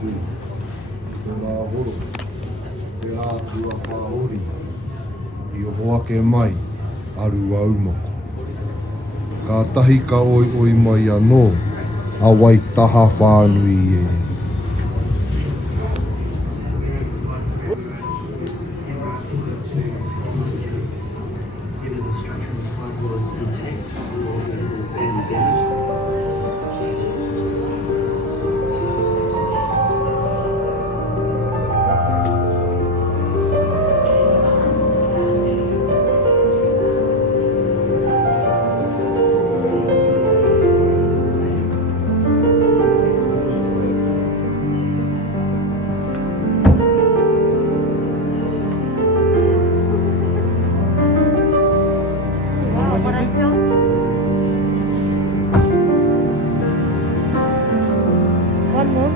tu. Te rā horo. Te rā tua whaori. I o hoake mai, aru au moko. Ka tahi ka oi oi mai anō, a wai taha whānui e. One more.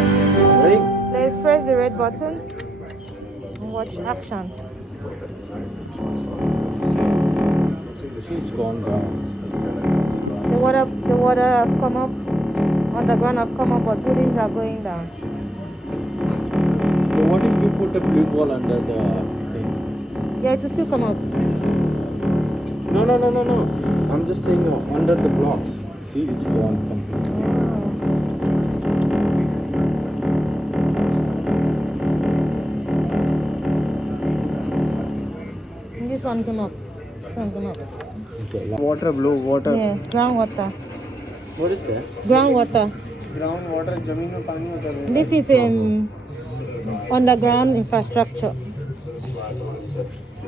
Let's press the red button and watch action. She's gone down. The water have come up, underground have come up, but buildings are going down. So what if you put a blue ball under the thing? Yeah, it will still come up. No. I'm just saying under the blocks. See, it's gone completely. And this one come up. This one come up. Okay. Water, blue water. Yeah, groundwater. What is that? Groundwater. Groundwater. जमीन में पानी होता है. This is underground infrastructure.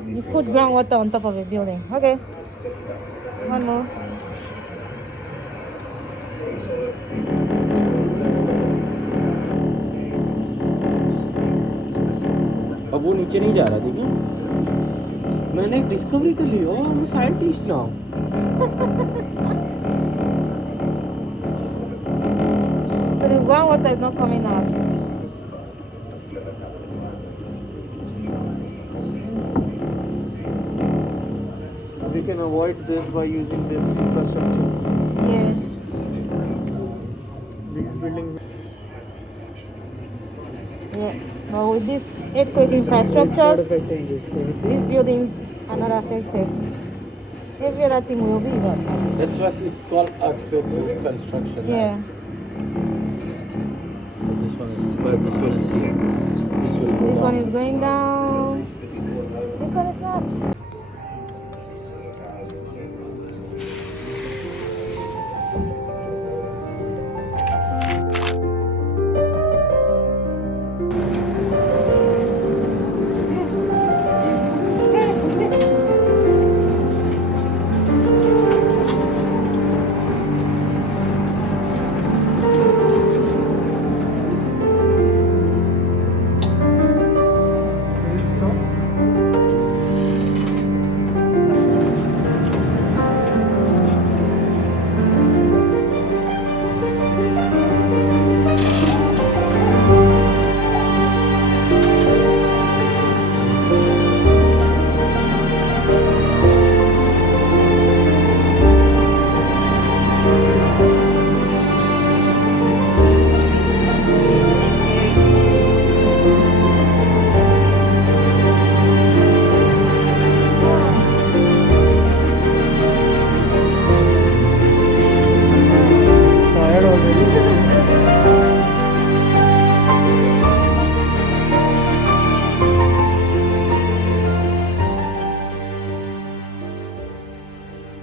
You put groundwater on top of a building. Okay. One more. अब वो नीचे नहीं जा रहा, देखिए. मैंने एक डिस्कवरी कर ली. Oh, I'm a scientist now. So the groundwater is not coming out. We can avoid this by using this infrastructure. Yeah. These buildings. Yeah. But with this earthquake infrastructures, affecting this. Can you see? these buildings are not affected. Every other thing will be, but That's why it's called earthquake construction. yeah. This one is here. This will go This down. one is going down. This one is not.